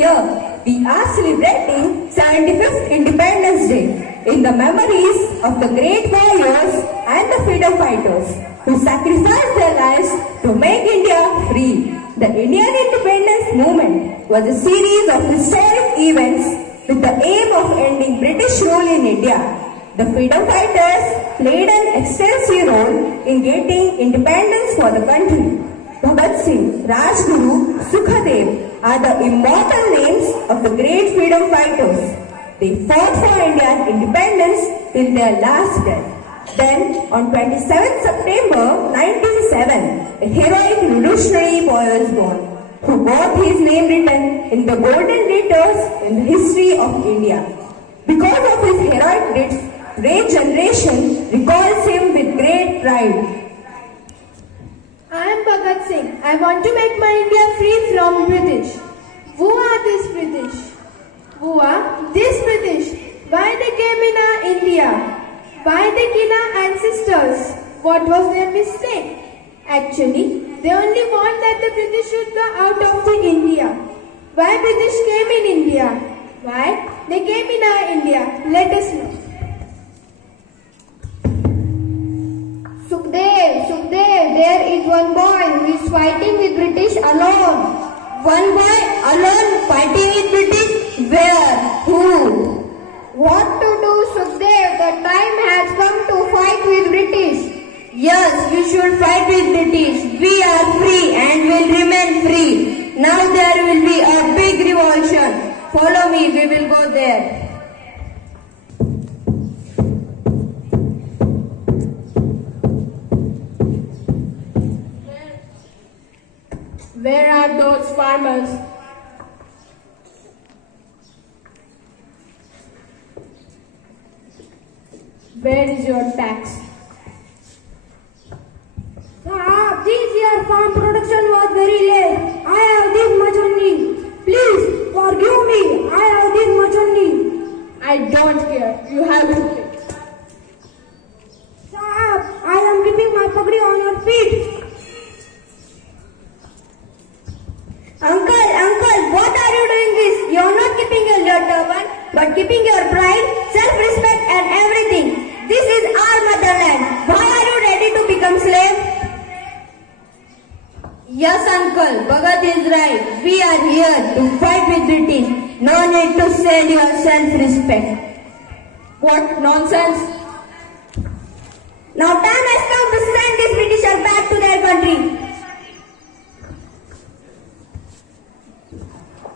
year, we are celebrating 75th Independence Day in the memories of the great warriors and the freedom fighters who sacrificed their lives to make India free. The Indian independence movement was a series of historic events with the aim of ending British rule in India. The freedom fighters played an extensive role in getting independence for the country. Bhagat Singh, Rajguru, Sukhadev are the immortal names of the great freedom fighters. They fought for India's independence till their last breath. Then, on 27 September 1907, a heroic revolutionary boy was born, who got his name written in the golden letters in the history of India. Because of his heroic deeds, great generation recalls him with great pride. I am Bhagat Singh. I want to make my India free from British. Who are these British? Who are these British? Why they came in our India? Why they killed our ancestors? What was their mistake? Actually, they only want that the British should go out of the India. Why British came in India? Why they came in our India? Let us know. Sukhdev, there is one boy who is fighting with British alone. One boy alone fighting with British? Where? Who? What to do, Sukhdev? The time has come to fight with British. Yes, we should fight with British. We are free and will remain free. Now there will be a big revolution. Follow me, we will go there. Where are those farmers? Where is your tax? This year farm production was very late. I have this much only. Please forgive me. I have this much only. I don't care. You have to pay. Sahab, I am keeping my pagdi on your feet. Uncle, what are you doing this? You are not keeping your turban, but keeping your pride, self-respect and everything. This is our motherland. Why are you ready to become slave? Yes, uncle, Bhagat is right. We are here to fight with British. No need to sell your self-respect. What nonsense! Now time has come to send these Britishers back to their country.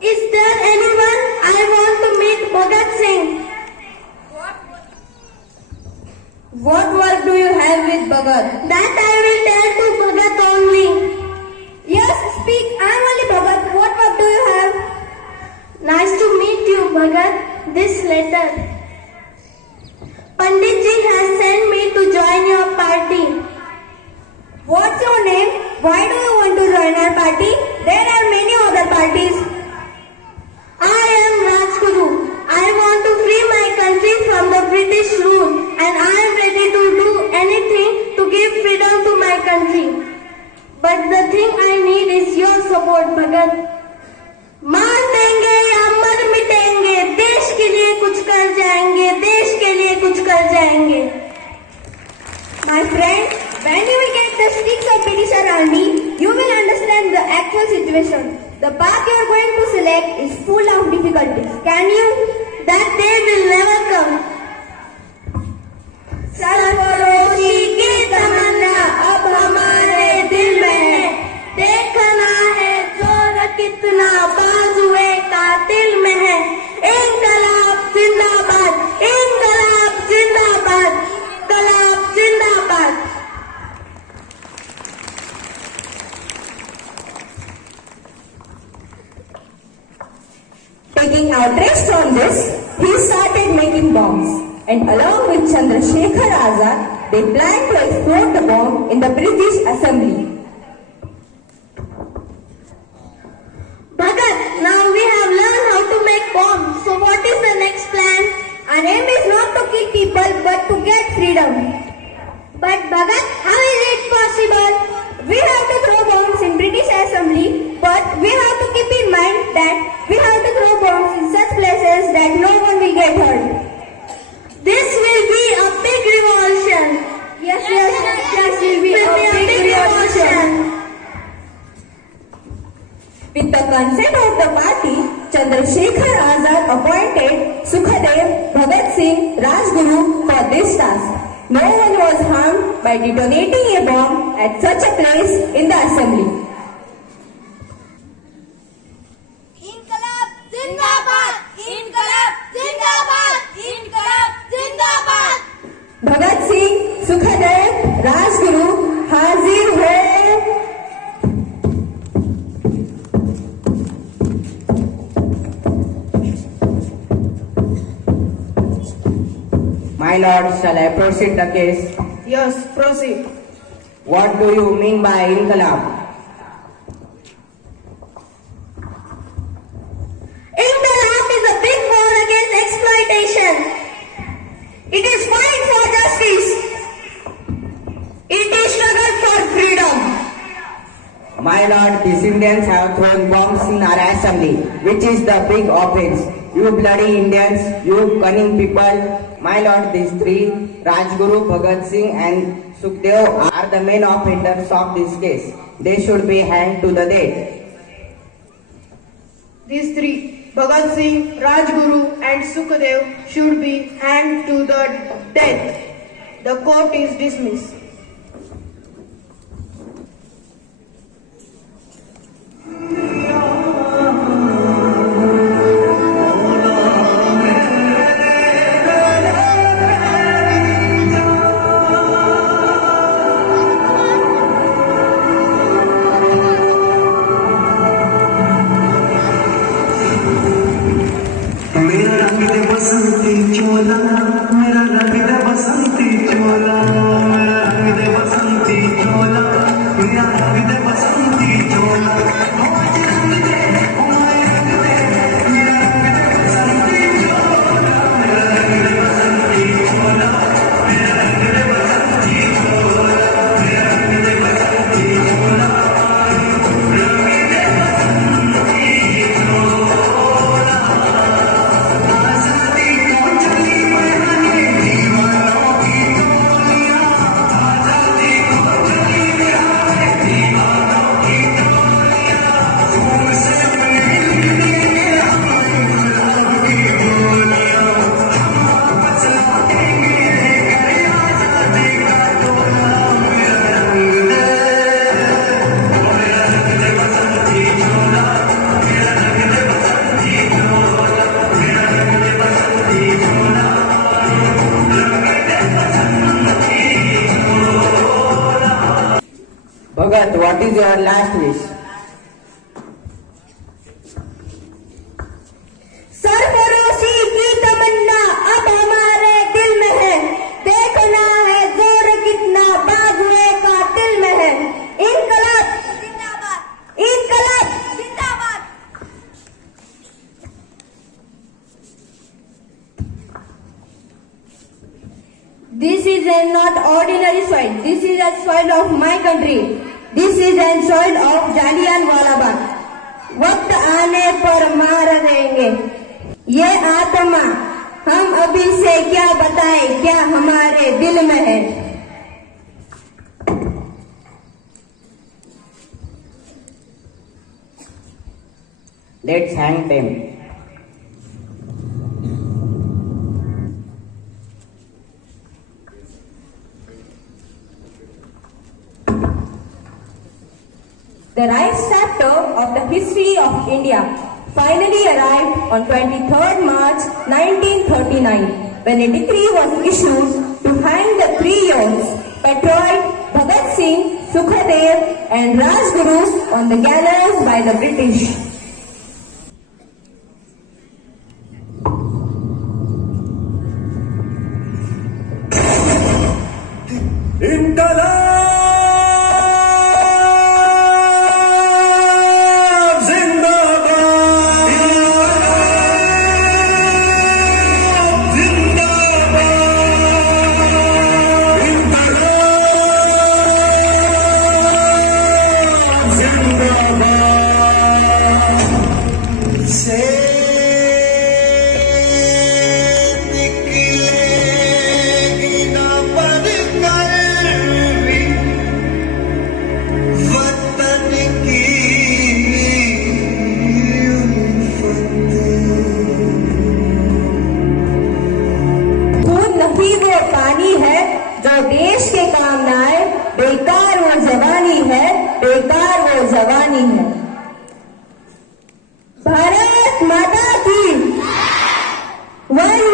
Is there anyone? I want to meet Bhagat Singh. What work do you have with Bhagat? That I will tell to Bhagat only. Yes, speak. I am only Bhagat. What work do you have? Nice to meet you, Bhagat. This letter. Pandit ji has sent me to join your party. What's your name? Why do you want to join our party? There are many other parties. I am Rajguru. I want to free my country from the British rule and I am ready to do anything to give freedom to my country. But the thing I need is your support, Bhagat. मान देंगे या मर मिटेंगे, देश के लिए कुछ कर जाएंगे, देश के लिए कुछ कर जाएंगे. My friend, when you will get the sticks of British army, you will understand the actual situation. The path you are going to select is full of difficulties. Can you? That day will never come. सरफरोशी की तमन्ना अब हमारे दिल में है. देखना है जोर कितना बाजुए कातिल में है. इंकलाब जिंदाबाद, इंकलाब जिंदाबाद, इंकलाब जिंदाबाद. Taking outrage from this, he started making bombs, and along with Chandrasekhar Azad, they planned to explode the bomb in the British Assembly. Bhagat, now we have learned how to make bombs. So what is the next plan? Our aim is not to kill people, but to get freedom. But Bhagat, how is it possible? We have to throw bombs in British Assembly, but we have to keep in mind that we have to throw With the consent of the party, Chandrasekhar Azad appointed Sukhadev, Bhagat Singh, Rajguru for this task. No one was harmed by detonating a bomb at such a place in the assembly. Inqilab Zindabad! Inqilab Zindabad! Inqilab Zindabad! Bhagat Singh, Sukhadev, Rajguru, हाजिर है. My lord, shall I proceed the case? Yes, proceed. What do you mean by inqilab? Inqilab is a big war against exploitation. It is fight for justice. It is struggle for freedom. My lord, these Indians have thrown bombs in our assembly, which is the big offense. You bloody Indians, you cunning people. My lord, these three, Rajguru, Bhagat Singh and Sukhdev are the main offenders of this case. They should be hanged to the death. These three, Bhagat Singh, Rajguru and Sukhadev, should be hanged to the death. The court is dismissed. Bhagat, what is your last wish? सरफरोशी की तमन्ना अब हमारे दिल में है. देखना है जोर कितना बाजुए का दिल में है. इंकलाब जिंदाबाद! इंकलाब जिंदाबाद! This is not ordinary soil. This is a soil of my country. This is a soil of Jallianwala Bagh. वक्त आने पर मार देंगे ये आत्मा. हम अभी से क्या बताएं क्या हमारे दिल में है. Let's hang them. The right chapter of the history of India finally arrived on 23rd March 1939 when a decree was issued to hang the three youths, Patroit, Bhagat Singh, Sukhadev and Rajguru on the gallows by the British. जवानी है। भारत माता की। 1